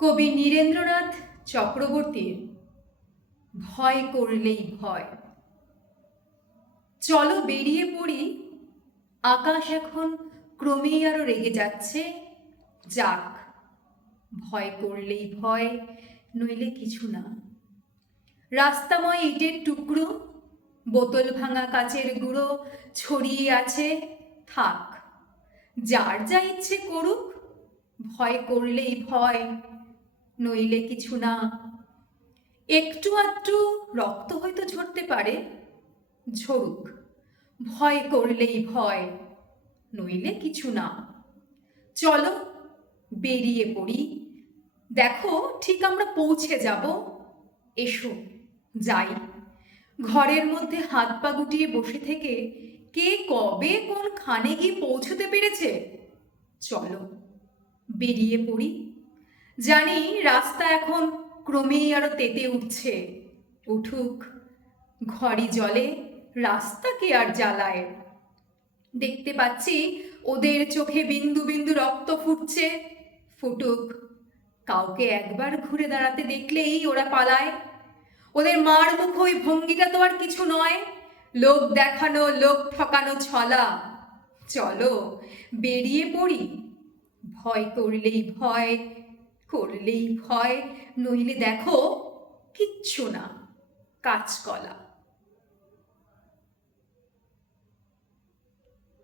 কবি নীরেন্দ্রনাথ চক্রবর্তীর ভয় করলেই ভয়। চলো বেরিয়ে পড়ি, আকাশ এখন ক্রমেই আরো রেগে যাচ্ছে। যাক, ভয় করলেই ভয়, নইলে কিছু না। রাস্তাময় ইটের টুকরো, বোতল ভাঙা কাচের গুঁড়ো ছড়িয়ে আছে। থাক, যার যা ইচ্ছে করুক, ভয় করলেই ভয়, নইলে কিছু না। একটু আধটু রক্ত হয়তো ঝরতে পারে, ঝরুক, ভয় করলেই ভয়, নইলে কিছু না। চলো বেরিয়ে পড়ি, দেখো ঠিক আমরা পৌঁছে যাব। এসো যাই। ঘরের মধ্যে হাত পা গুটিয়ে বসে থেকে কে কবে কোন খানে গিয়ে পৌঁছতে পেরেছে। চলো বেরিয়ে পড়ি। জানি রাস্তা এখন ক্রমেই আরো তেতে উঠছে। উঠুক, ঘড়ি জলে, রাস্তা কে আর জ্বালায়। দেখতে পাচ্ছি ওদের চোখে বিন্দু বিন্দু রক্ত ফুটছে। ফুটুক, কাউকে একবার ঘুরে দাঁড়াতে দেখলেই ওরা পালায়। ওদের মার মুখ ওই ভঙ্গিটা তো আর কিছু নয়, লোক দেখানো, লোক ঠকানো ছলা। চলো বেরিয়ে পড়ি, ভয় করলেই ভয়, করলেই ভয়, নইলে দেখো কিচ্ছু না, কাঁচকলা।